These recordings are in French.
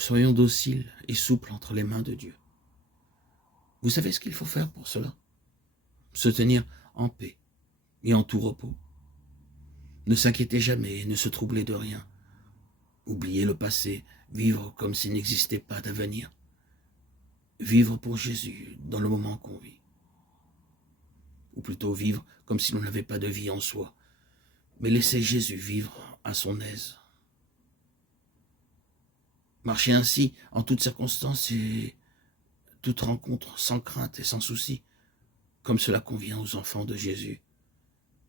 Soyons dociles et souples entre les mains de Dieu. Vous savez ce qu'il faut faire pour cela? Se tenir en paix et en tout repos. Ne s'inquiétez jamais et ne se troublez de rien. Oubliez le passé, vivre comme s'il n'existait pas d'avenir. Vivre pour Jésus dans le moment qu'on vit. Ou plutôt vivre comme si l'on n'avait pas de vie en soi, mais laisser Jésus vivre à son aise. Marchez ainsi en toutes circonstances et toute rencontre sans crainte et sans souci, comme cela convient aux enfants de Jésus.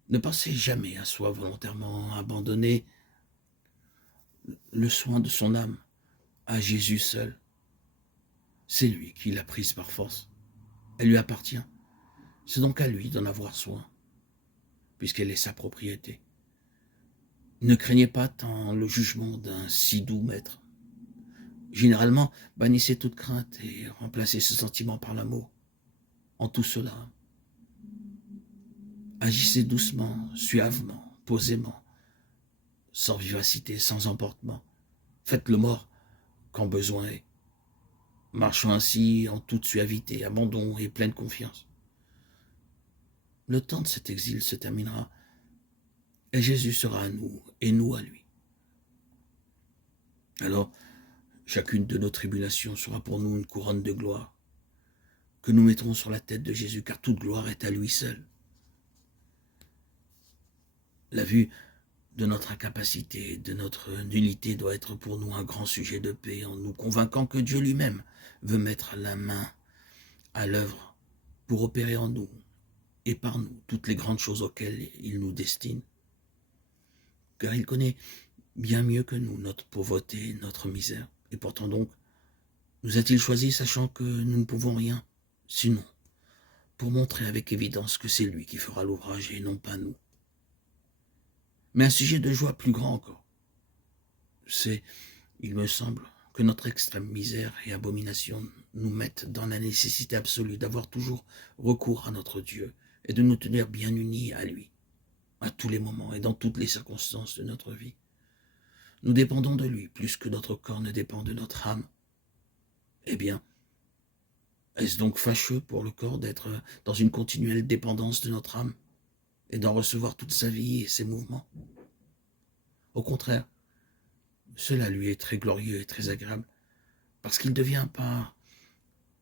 Ne pensez jamais à soi volontairement, abandonnez le soin de son âme à Jésus seul. C'est lui qui l'a prise par force. Elle lui appartient. C'est donc à lui d'en avoir soin, puisqu'elle est sa propriété. Ne craignez pas tant le jugement d'un si doux maître. Généralement, bannissez toute crainte et remplacez ce sentiment par l'amour. En tout cela, agissez doucement, suavement, posément, sans vivacité, sans emportement. Faites le mort quand besoin est. Marchons ainsi en toute suavité, abandon et pleine confiance. Le temps de cet exil se terminera et Jésus sera à nous et nous à lui. Alors, chacune de nos tribulations sera pour nous une couronne de gloire que nous mettrons sur la tête de Jésus, car toute gloire est à lui seul. La vue de notre incapacité, de notre nullité doit être pour nous un grand sujet de paix, en nous convainquant que Dieu lui-même veut mettre la main à l'œuvre pour opérer en nous et par nous toutes les grandes choses auxquelles il nous destine. Car il connaît bien mieux que nous notre pauvreté, notre misère. Et pourtant donc, nous a-t-il choisis sachant que nous ne pouvons rien, sinon pour montrer avec évidence que c'est lui qui fera l'ouvrage et non pas nous. Mais un sujet de joie plus grand encore, c'est, il me semble, que notre extrême misère et abomination nous mettent dans la nécessité absolue d'avoir toujours recours à notre Dieu et de nous tenir bien unis à lui, à tous les moments et dans toutes les circonstances de notre vie. Nous dépendons de lui plus que notre corps ne dépend de notre âme. Eh bien, est-ce donc fâcheux pour le corps d'être dans une continuelle dépendance de notre âme et d'en recevoir toute sa vie et ses mouvements? Au contraire, cela lui est très glorieux et très agréable, parce qu'il devient par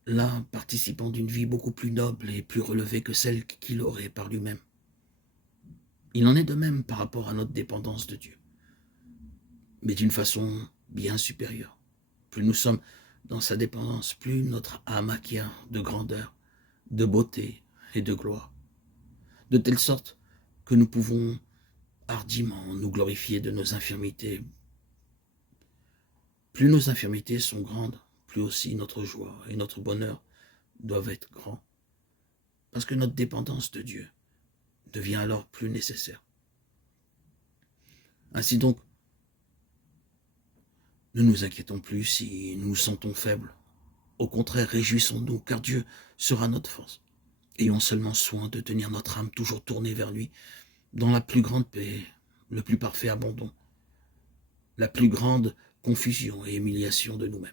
là participant d'une vie beaucoup plus noble et plus relevée que celle qu'il aurait par lui-même. Il en est de même par rapport à notre dépendance de Dieu, mais d'une façon bien supérieure. Plus nous sommes dans sa dépendance, plus notre âme acquiert de grandeur, de beauté et de gloire, de telle sorte que nous pouvons hardiment nous glorifier de nos infirmités. Plus nos infirmités sont grandes, plus aussi notre joie et notre bonheur doivent être grands, parce que notre dépendance de Dieu devient alors plus nécessaire. Ainsi donc, ne nous inquiétons plus si nous nous sentons faibles. Au contraire, réjouissons-nous, car Dieu sera notre force. Ayons seulement soin de tenir notre âme toujours tournée vers lui, dans la plus grande paix, le plus parfait abandon, la plus grande confusion et humiliation de nous-mêmes.